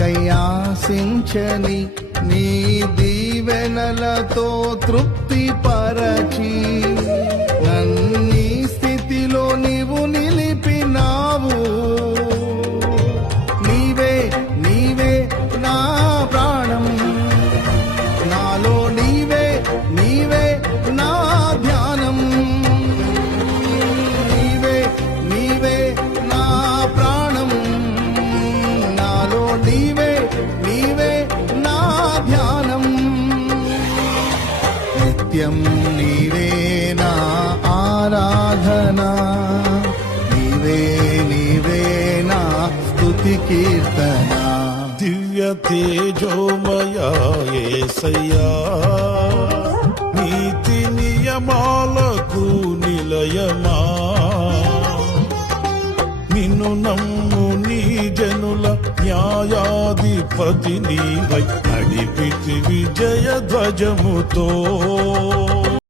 కయాసించని నీ దీవెనలతో తృప్తి పరచి నన్నీ స్థితిలో నీవు నిలిపినావు. నీవే నీవే నా ప్రాణం, నాలో నీవే నీవే నా ధ్యానం. నీవే నీవే నా ప్రాణం, నాలో నీవే నీవే నా ధ్యానం. నిత్యం నీవే నా ఆరాధన, నీవే నీవే నా స్తుతి కీర్తన. దివ్య తేజోమయా యేసయ్యా, నీతి నియమాలకు నిలయమా, నిన్ను నమ్ము నీ జనుల న్యాయాధిపతి నీవై నడిపితి విజయ ధ్వజముతో.